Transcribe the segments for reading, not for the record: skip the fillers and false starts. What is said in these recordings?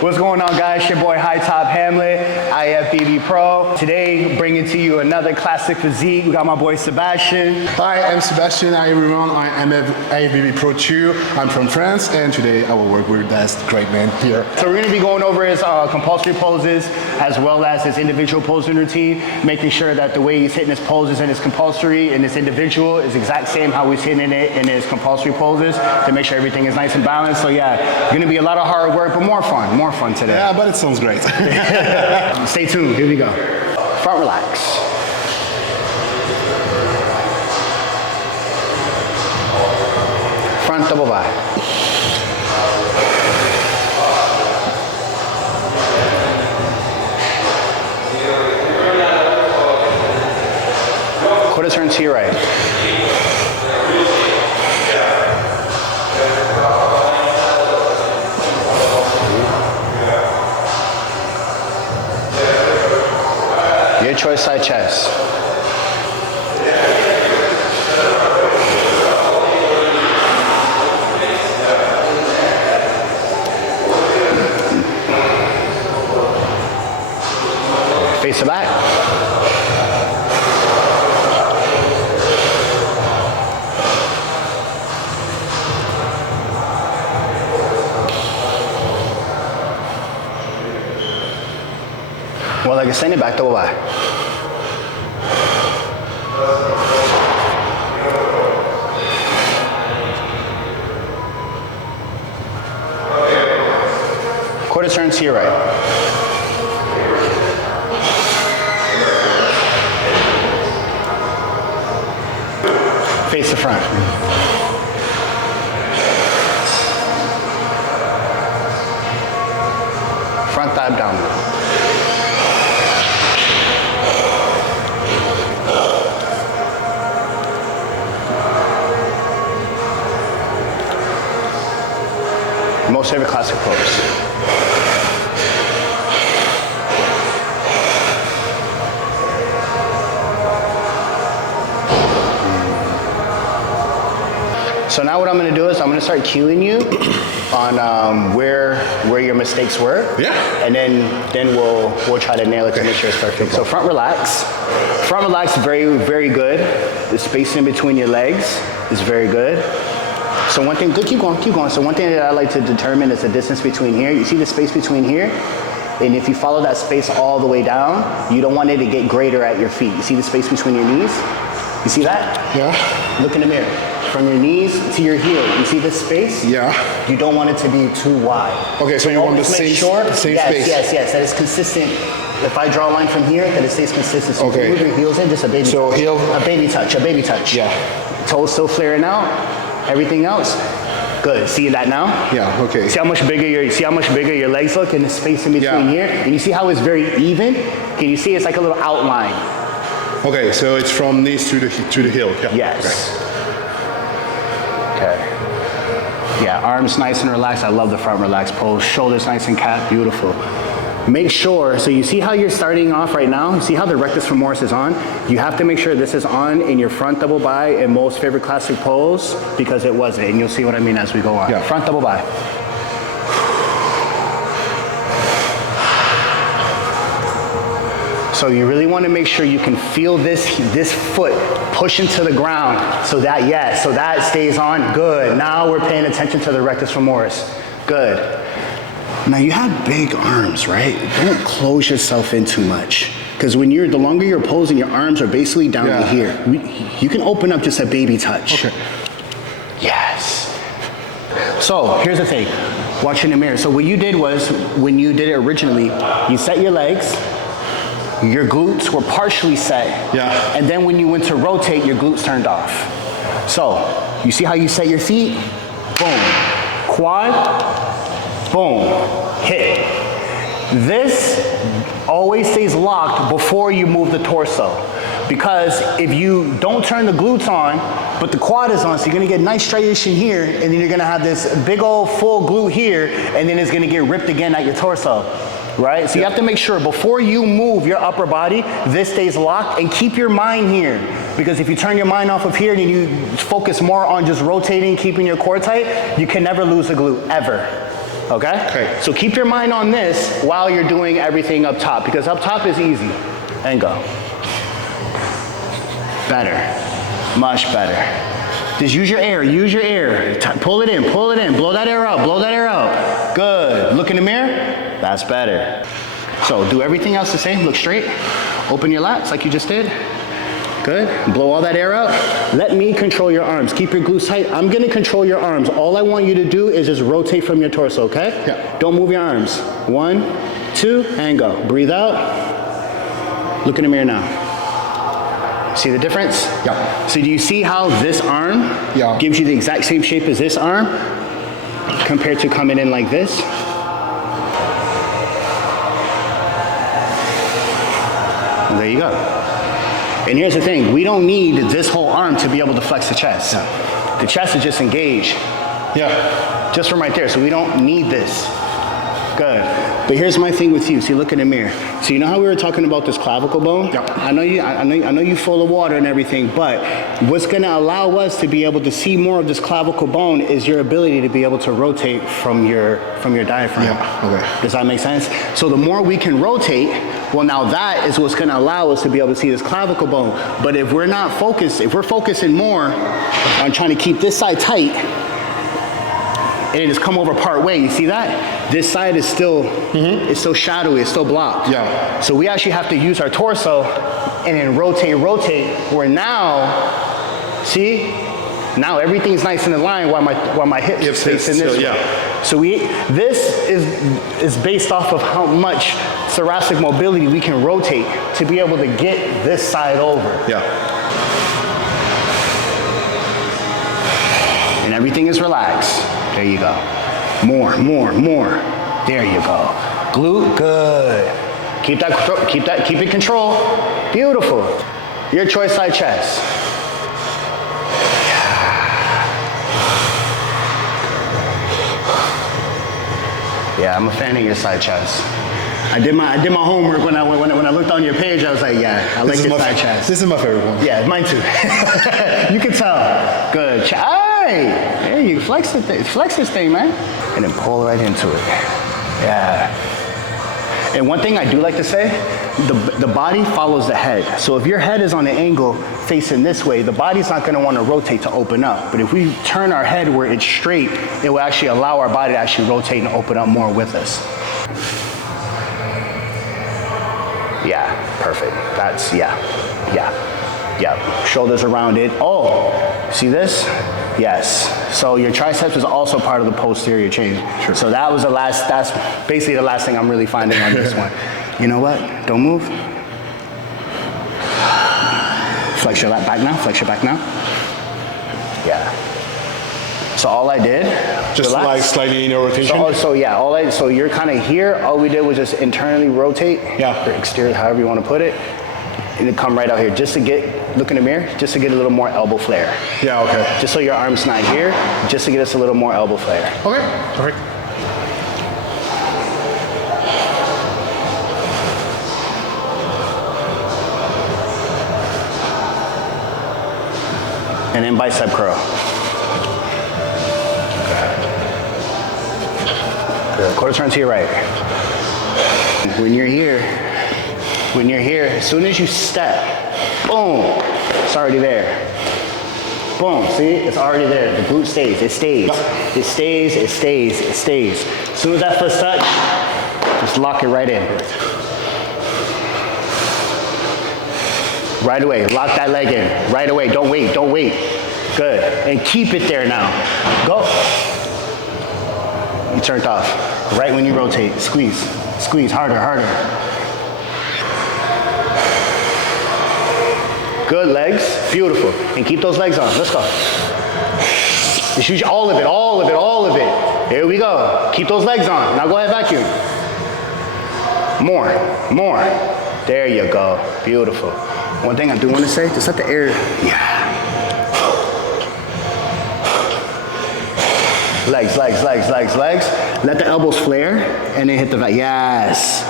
What's going on, guys? Your boy Hightop Hamlett, Ifbb Pro. Today, bringing to you another classic physique. We got my boy Sebastian. Hi, I'm Sebastian. Hi everyone. I am Ifbb Pro 2. I'm from France, and today I will work with this great man here. So we're going to be going over his compulsory poses as well as his individual posing routine, making sure that the way he's hitting his poses in his compulsory and his individual is exact same how he's hitting it in his compulsory poses to make sure everything is nice and balanced. So yeah, going to be a lot of hard work, but more fun today. Yeah, but it sounds great. Stay tuned, here we go. Front relax. Front double by. Quarter turn to your right. Your choice, side chest. Face the back. Well, like extended back double by. Quarter turn to your right. Face the front. Front thigh downward. Most favorite classic pose. So now what I'm going to do is I'm going to start cueing you on where your mistakes were. Yeah. And then we'll try to nail it to make sure it's perfect. So front relax. Front relax, very, very good. The spacing between your legs is very good. So one thing, good, keep going. So one thing that I like to determine is the distance between here. You see the space between here? And if you follow that space all the way down, you don't want it to get greater at your feet. You see the space between your knees? You see that? Yeah. Look in the mirror. From your knees to your heel, you see this space? Yeah. You don't want it to be too wide. Okay, so you want the same space? Yes, that is consistent. If I draw a line from here, that it stays consistent. So okay. Move your heels in, just a baby touch. Heel. A baby touch. Yeah. Toes still flaring out. Everything else, good. See that now? Yeah, okay. See how much bigger your legs look and the space in between here? And you see how it's very even? Can you see it's like a little outline? Okay, so it's from knees to the heel. Yeah. Yes. Okay. Yeah, arms nice and relaxed. I love the front relaxed pose. Shoulders nice and capped, beautiful. Make sure, so you see how you're starting off right now? You see how the rectus femoris is on? You have to make sure this is on in your front double by and most favorite classic pose because it wasn't, and you'll see what I mean as we go on. Yeah. Front double by. So you really want to make sure you can feel this foot push into the ground so that stays on. Good. Now we're paying attention to the rectus femoris. Good. Now you have big arms, right? Don't close yourself in too much. Because the longer you're posing, your arms are basically down to here. You can open up just a baby touch. Okay. Yes. So here's the thing. Watch in the mirror. So what you did was, when you did it originally, you set your legs, your glutes were partially set. Yeah. And then when you went to rotate, your glutes turned off. So you see how you set your feet? Boom. Quad. Boom, hit. This always stays locked before you move the torso. Because if you don't turn the glutes on, but the quad is on, so you're gonna get nice striation here, and then you're gonna have this big old full glute here, and then it's gonna get ripped again at your torso. right? So you have to make sure before you move your upper body, this stays locked, and keep your mind here. Because if you turn your mind off of here and you focus more on just rotating, keeping your core tight, you can never lose a glute, ever. Okay? Okay. So keep your mind on this while you're doing everything up top, because up top is easy. And go. Better. Much better. Just use your air, use your air. Pull it in, pull it in. Blow that air out, blow that air out. Good. Look in the mirror. That's better. So do everything else the same. Look straight. Open your lats like you just did. Good. Blow all that air out. Let me control your arms. Keep your glutes tight. I'm going to control your arms. All I want you to do is just rotate from your torso, okay? Yeah. Don't move your arms. 1, 2, and go. Breathe out. Look in the mirror now. See the difference? Yeah. So do you see how this arm gives you the exact same shape as this arm compared to coming in like this? There you go. And here's the thing, we don't need this whole arm to be able to flex the chest. The chest is just engaged. Yeah. Just from right there, so we don't need this. Good. But here's my thing with you. See, look in the mirror. So you know how we were talking about this clavicle bone? Yeah. I know you full of water and everything, but what's gonna allow us to be able to see more of this clavicle bone is your ability to be able to rotate from your diaphragm. Yeah. Okay. Does that make sense? So the more we can rotate, well, now that is what's gonna allow us to be able to see this clavicle bone. But if we're not focused, if we're focusing more on trying to keep this side tight, and it just come over part way, you see that? This side is still, it's still shadowy, it's still blocked. Yeah. So we actually have to use our torso and then rotate, where now, see? Now everything's nice in the line while my hips facing this way. Yeah. So this is based off of how much thoracic mobility we can rotate to be able to get this side over. Yeah. And everything is relaxed. There you go. More. There you go. Glute, good. Keep it control. Beautiful. Your choice side chest. Yeah, I'm a fan of your side chest. I did my homework when I looked on your page. I was like, yeah, I like your side chest. This is my favorite one. Yeah, mine too. You can tell. Good. Hey, there you flex this thing, man, and then pull right into it. Yeah. And one thing I do like to say, the body follows the head. So if your head is on an angle facing this way, the body's not going to want to rotate to open up. But if we turn our head where it's straight, it will actually allow our body to actually rotate and open up more with us. Yeah, perfect. That's, yeah. Shoulders around it. Oh, see this? Yes. So your triceps is also part of the posterior chain. Sure. So that's basically the last thing I'm really finding on this one. You know what? Don't move. Flex your back now. Yeah. So all I did, just relax. like slightly in a rotation. So you're kind of here. All we did was just internally rotate. Yeah. Or exterior, however you want to put it. And then come right out here, just to look in the mirror, just to get a little more elbow flare. Yeah, okay. Just so your arm's not here, just to get us a little more elbow flare. Okay, perfect. And then bicep curl. Good. Quarter turn to your right. When you're here, as soon as you step, boom, it's already there. Boom, see, it's already there. The glute stays, it stays. It stays. As soon as that foot's touch, just lock it right in. Right away, lock that leg in. Right away, don't wait. Good, and keep it there now. Go. You turned off. Right when you rotate, squeeze, harder. Good, legs, beautiful. And keep those legs on, let's go. Just use all of it. There we go. Keep those legs on. Now go ahead, vacuum. More. There you go, beautiful. One thing I do want to say, just let the air, Legs. Let the elbows flare and then hit the back. Yes.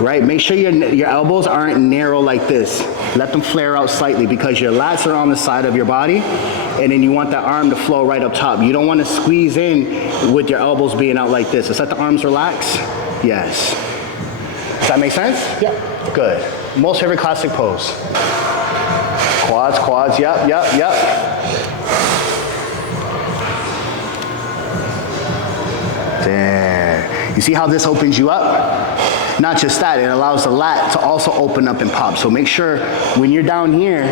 Right, make sure your elbows aren't narrow like this. Let them flare out slightly because your lats are on the side of your body and then you want that arm to flow right up top. You don't want to squeeze in with your elbows being out like this. Let's let the arms relax. Yes. Does that make sense? Yeah. Good. Most favorite classic pose. Quads, quads, yep. There. You see how this opens you up? Not just that, it allows the lat to also open up and pop. So make sure when you're down here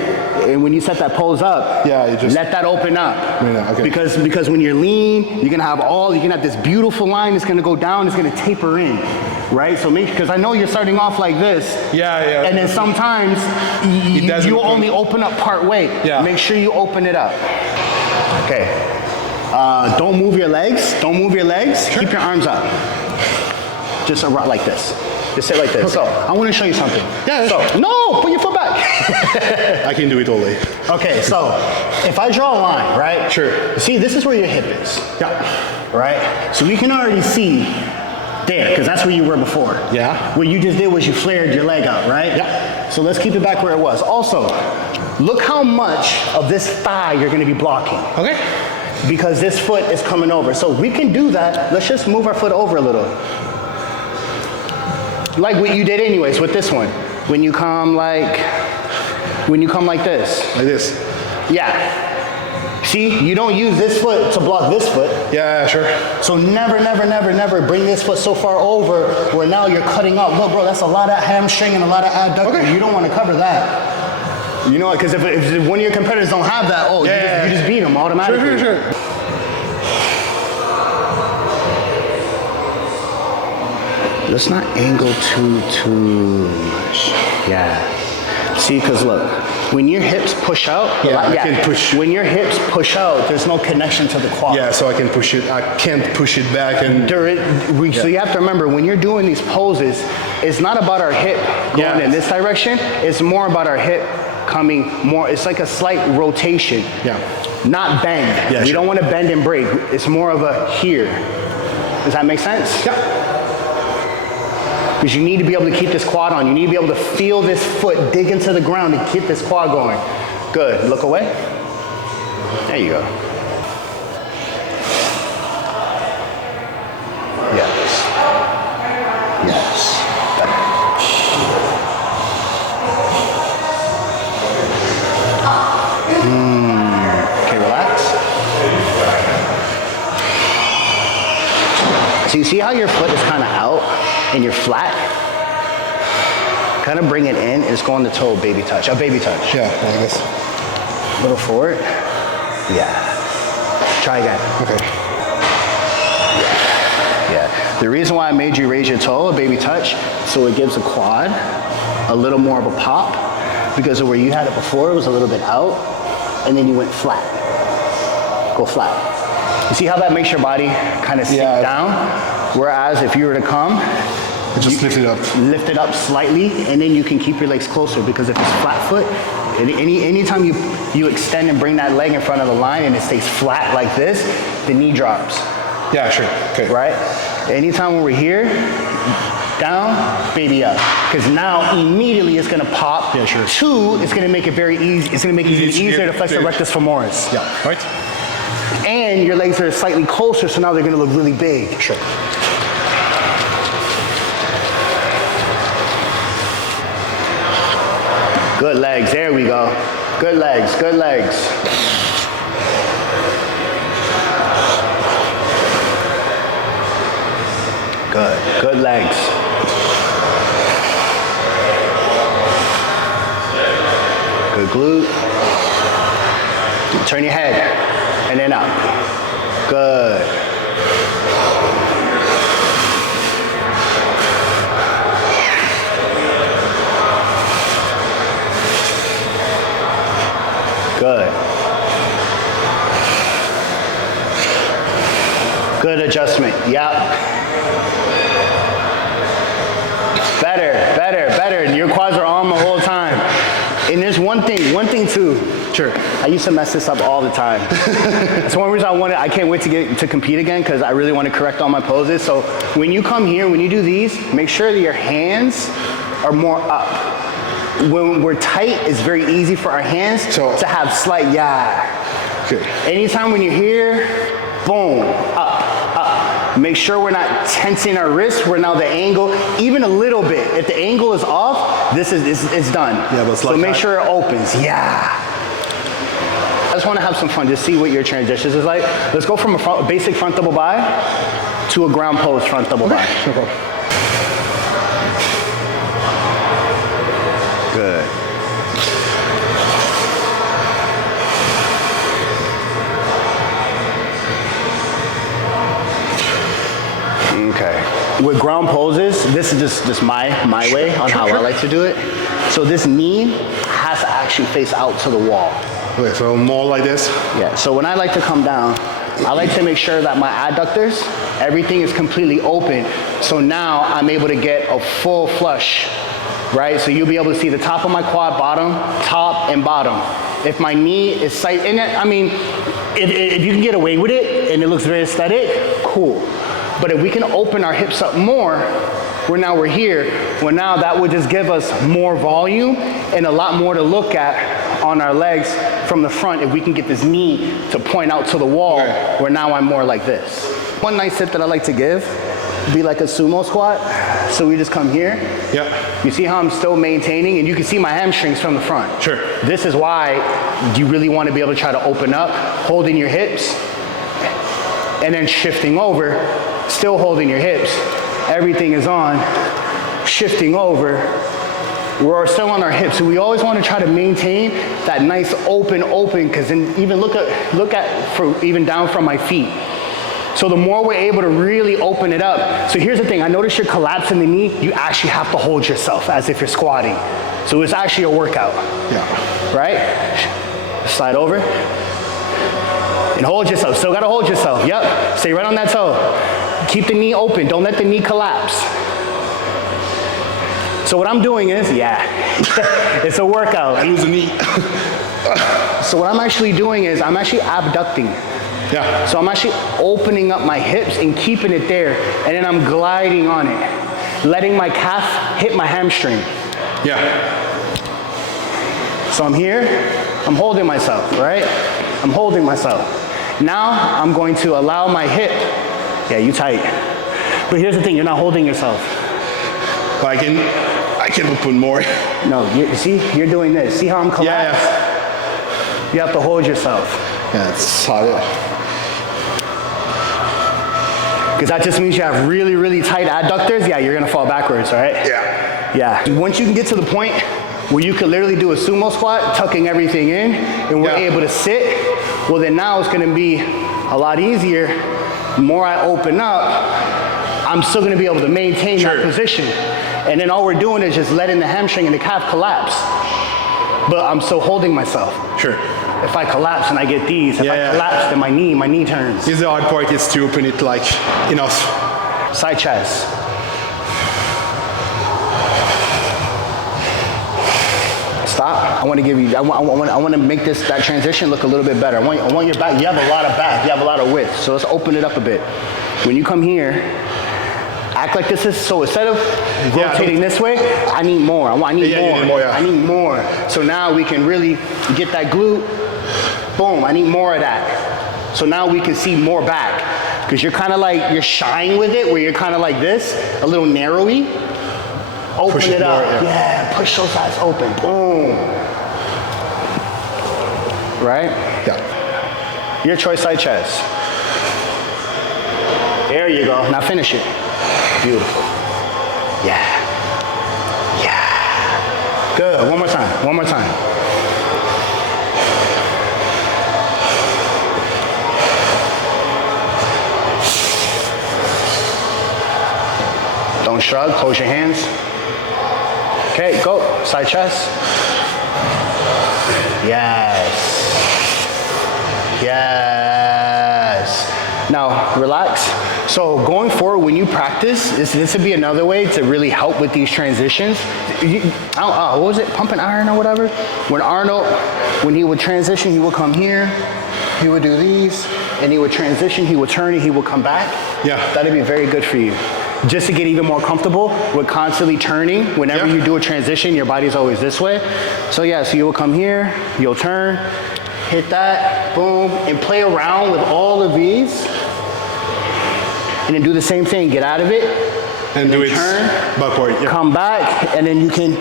and when you set that pose up, let that open up. Yeah, okay. Because when you're lean, you're gonna have this beautiful line that's gonna go down, it's gonna taper in, right? So because I know you're starting off like this. Yeah. And then sometimes you only open up part way. Yeah. Make sure you open it up. Okay. Don't move your legs. Sure. Keep your arms up. Just around like this. Just sit like this. Okay. So I want to show you something. Yeah. So no, put your foot back. I can do it all day. Okay, so if I draw a line, right? Sure. See, this is where your hip is. Yeah. Right? So we can already see there, because that's where you were before. Yeah. What you just did was you flared your leg out, right? Yeah. So let's keep it back where it was. Also, look how much of this thigh you're going to be blocking. Okay. Because this foot is coming over. So we can do that. Let's just move our foot over a little. Like what you did anyways with this one. When you come like this. Like this. Yeah. See, you don't use this foot to block this foot. Yeah, sure. So never bring this foot so far over where now you're cutting up. Look, bro, that's a lot of hamstring and a lot of adductor. Okay. You don't want to cover that. You know, because if one of your competitors don't have that, you just beat them automatically. Sure. Let's not angle too much. Yeah. See, because look, when your hips push out, I can push. When your hips push out, there's no connection to the quad. Yeah, so I can push it. I can't push it back and. So you have to remember when you're doing these poses, it's not about our hip going in this direction. It's more about our hip coming more. It's like a slight rotation. Yeah. Not bend. Yeah, we don't want to bend and break. It's more of a here. Does that make sense? Yeah. Because you need to be able to keep this quad on. You need to be able to feel this foot dig into the ground to keep this quad going. Good. Look away. There you go. Yes. Yes. Okay, relax. So you see how your foot is kind of out and you're flat? Kind of bring it in and it's going to toe, baby touch. A baby touch. Yeah, like this. A little forward. Yeah. Try again. Okay. Yeah. The reason why I made you raise your toe, a baby touch, so it gives the quad a little more of a pop, because of where you had it before, it was a little bit out, and then you went flat. Go flat. You see how that makes your body kind of sink down? Whereas if you were to come, just lift it up. Lift it up slightly, and then you can keep your legs closer, because if it's flat foot, anytime you extend and bring that leg in front of the line and it stays flat like this, the knee drops. Yeah, sure. Okay. Right? Anytime when we're here, down, baby up. Because now immediately it's gonna pop. Yeah, sure. Two, it's gonna make it very easy. It's gonna make it easier to flex the rectus femoris. Yeah, right. And your legs are slightly closer, so now they're gonna look really big. Sure. Good legs, there we go. Good legs, good legs. Good legs. Good glute. Turn your head, and then up. Good. Good. Good adjustment, yep. Better. Your quads are on the whole time. And there's one thing too. Sure. I used to mess this up all the time. That's one reason I can't wait to compete again, because I really want to correct all my poses. So when you come here, when you do these, make sure that your hands are more up. When we're tight, it's very easy for our hands to have slight, Okay. Anytime when you're here, boom, up, up. Make sure we're not tensing our wrists. We're now the angle, even a little bit. If the angle is off, this is it's done. Yeah, but it's like so make sure it opens. Yeah. I just want to have some fun, just see what your transitions is like. Let's go from a basic front double bi to a ground pose front double bi. Okay. Good. Okay. With ground poses, this is just my way on how I like to do it. So this knee has to actually face out to the wall. Okay, so more like this? Yeah, so when I like to come down, I like to make sure that my adductors, everything is completely open. So now I'm able to get a full flush, right? So you'll be able to see the top of my quad, bottom, top, and bottom. If my knee is tight, and I mean, if you can get away with it and it looks very aesthetic, cool. But if we can open our hips up more, we're here, well now that would just give us more volume and a lot more to look at on our legs from the front if we can get this knee to point out to the wall, where now I'm more like this. One nice tip that I like to give, be like a sumo squat. So we just come here. Yeah. You see how I'm still maintaining, and you can see my hamstrings from the front. Sure. This is why you really want to be able to try to open up, holding your hips, and then shifting over, still holding your hips. Everything is on, shifting over. We're still on our hips, so we always want to try to maintain that nice open, because then even look at for even down from my feet. So the more we're able to really open it up. So here's the thing, I notice you're collapsing the knee, you actually have to hold yourself as if you're squatting. So it's actually a workout. Yeah. Right? Slide over. And hold yourself, still gotta hold yourself. Yep, stay right on that toe. Keep the knee open, don't let the knee collapse. So what I'm doing is, it's a workout. I lose the knee. So what I'm actually doing is, I'm actually abducting. Yeah. So I'm actually opening up my hips and keeping it there, and then I'm gliding on it, letting my calf hit my hamstring. Yeah. So I'm here, I'm holding myself, right? I'm holding myself. Now I'm going to allow my hip, you tight. But here's the thing, you're not holding yourself. I can open more. No, you see, you're doing this. See how I'm collapsed? Yeah. You have to hold yourself. Yeah, it's solid. Because that just means you have really, really tight adductors. Yeah, you're gonna fall backwards, right? Yeah. Yeah. Once you can get to the point where you could literally do a sumo squat, tucking everything in, and we're able to sit, well then now it's gonna be a lot easier. The more I open up, I'm still gonna be able to maintain that position. And then all we're doing is just letting the hamstring and the calf collapse. But I'm still holding myself. Sure. If I collapse and I get these, if I collapse, then my knee turns. This is the hard part, is to open it like enough. Side chest. Stop. I want to give you, I want to make that transition look a little bit better. I want your back, you have a lot of back, you have a lot of width. So let's open it up a bit. When you come here, act like this is, so instead of rotating this way, I need more. I need more. I need more. So now we can really get that glute. Boom, I need more of that. So now we can see more back. Because you're kind of like, you're shying with it, where you're kind of like this, a little narrowy. Open it up. Yeah, push those eyes open. Boom. Right? Yeah. Your choice, side chest. There you go. Now finish it. Beautiful. Yeah. Yeah. Good. One more time. One more time. Don't shrug. Close your hands. Okay, go. Side chest. Yes. Yes. Now, relax. So going forward, when you practice, this would be another way to really help with these transitions. What was it? Pumping iron or whatever? When Arnold, when he would transition, he would come here, he would do these, and he would transition, he would turn, and he would come back. Yeah. That'd be very good for you. Just to get even more comfortable with constantly turning. Whenever you do a transition, your body's always this way. So yeah, so you'll come here, you'll turn, hit that, boom, and play around with all of these. And then do the same thing, get out of it. And do it turn, backward. Yeah. come back, and then you can,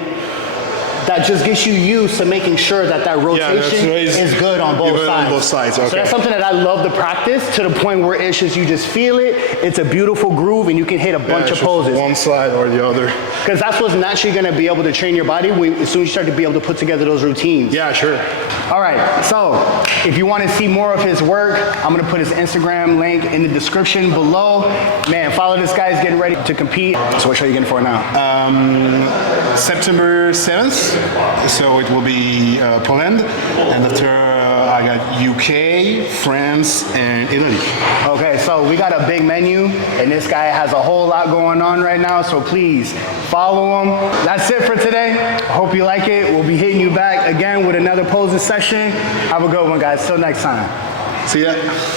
that just gets you used to making sure that that rotation is good on both sides. On both sides, okay. So that's something that I love to practice to the point where it's just, you just feel it, it's a beautiful groove, and you can hit a bunch of poses. One side or the other. Because that's what's naturally gonna be able to train your body as soon as you start to be able to put together those routines. Yeah, sure. All right, so if you wanna see more of his work, I'm gonna put his Instagram link in the description below. Man, follow this guy, he's getting ready to compete. So what show are you getting for now? September 7th, so it will be Poland, and after I got UK, France, and Italy. Okay, so we got a big menu, and this guy has a whole lot going on right now, so please follow him. That's it for today. Hope you like it. We'll be hitting you back again with another posing session. Have a good one, guys. Till next time. See ya.